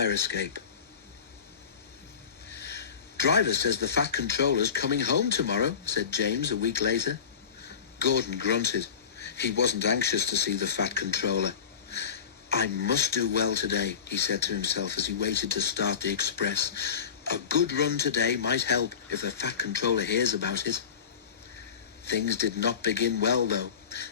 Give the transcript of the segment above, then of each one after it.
fire escape. "Driver says the Fat Controller's coming home tomorrow," said James a week later. Gordon grunted. He wasn't anxious to see the Fat Controller. "I must do well today," he said to himself as he waited to start the express. "A good run today might help if the Fat Controller hears about it." Things did not begin well, though.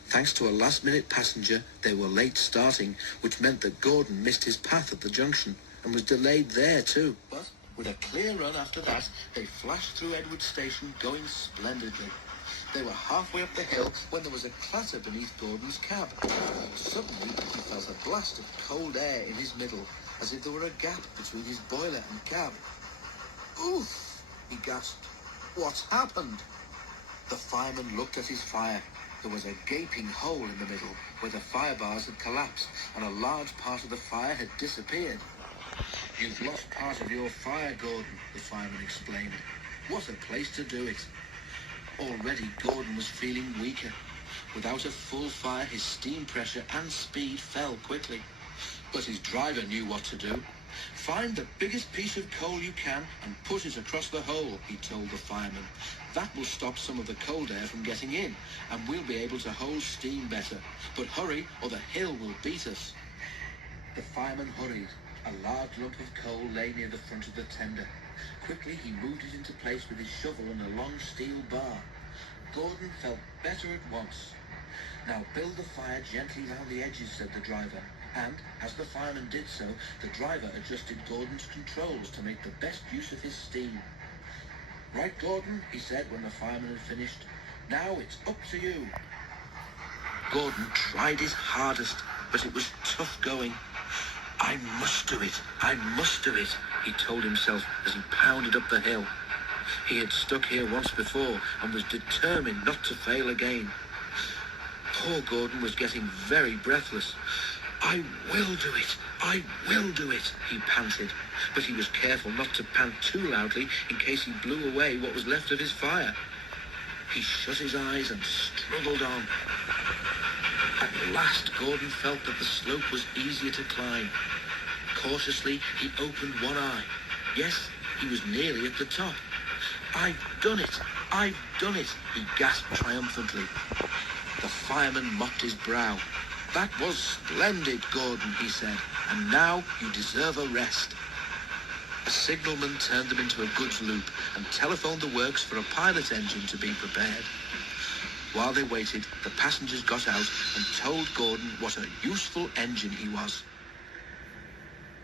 Thanks to a last-minute passenger, they were late starting, which meant that Gordon missed his path at the junction and was delayed there too. But with a clear run after that, they flashed through Edward Station, going splendidly. They were halfway up the hill when there was a clatter beneath Gordon's cab. Suddenly, he felt a blast of cold air in his middle, as if there were a gap between his boiler and cab. "Oof!" he gasped. "What's happened?" The fireman looked at his fire. There was a gaping hole in the middle where the fire bars had collapsed and a large part of the fire had disappeared. "You've lost part of your fire, Gordon," the fireman explained. "What a place to do it." Already Gordon was feeling weaker. Without a full fire, his steam pressure and speed fell quickly. But his driver knew what to do. "Find the biggest piece of coal you can and put it across the hole," he told the fireman. "That will stop some of the cold air from getting in, and we'll be able to hold steam better. But hurry, or the hill will beat us." The fireman hurried. A large lump of coal lay near the front of the tender. Quickly he moved it into place with his shovel and a long steel bar. Gordon felt better at once. "Now build the fire gently round the edges," said the driver. And, as the fireman did so, the driver adjusted Gordon's controls to make the best use of his steam. "Right, Gordon," he said when the fireman had finished. "Now it's up to you." Gordon tried his hardest, but it was tough going. "I must do it, I must do it," he told himself as he pounded up the hill. He had stuck here once before and was determined not to fail again. Poor Gordon was getting very breathless. "I will do it, I will do it," he panted, but he was careful not to pant too loudly in case he blew away what was left of his fire. He shut his eyes and struggled on. At last Gordon felt that the slope was easier to climb. Cautiously he opened one eye. Yes, he was nearly at the top. "I've done it, I've done it," he gasped triumphantly. The fireman mopped his brow. "That was splendid, Gordon," he said, "and now you deserve a rest." A signalman turned them into a goods loop and telephoned the works for a pilot engine to be prepared. While they waited, the passengers got out and told Gordon what a useful engine he was.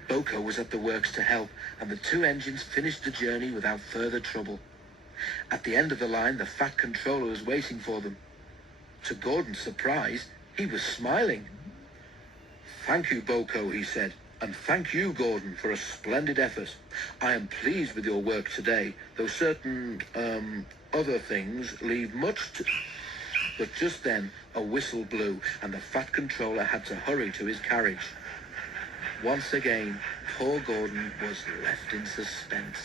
Boko was at the works to help, and the two engines finished the journey without further trouble. At the end of the line, the Fat Controller was waiting for them. To Gordon's surprise, he was smiling. "Thank you, Boko," he said, "and thank you, Gordon, for a splendid effort. I am pleased with your work today, though certain, other things leave much to..." But just then, a whistle blew, and the Fat Controller had to hurry to his carriage. Once again, poor Gordon was left in suspense.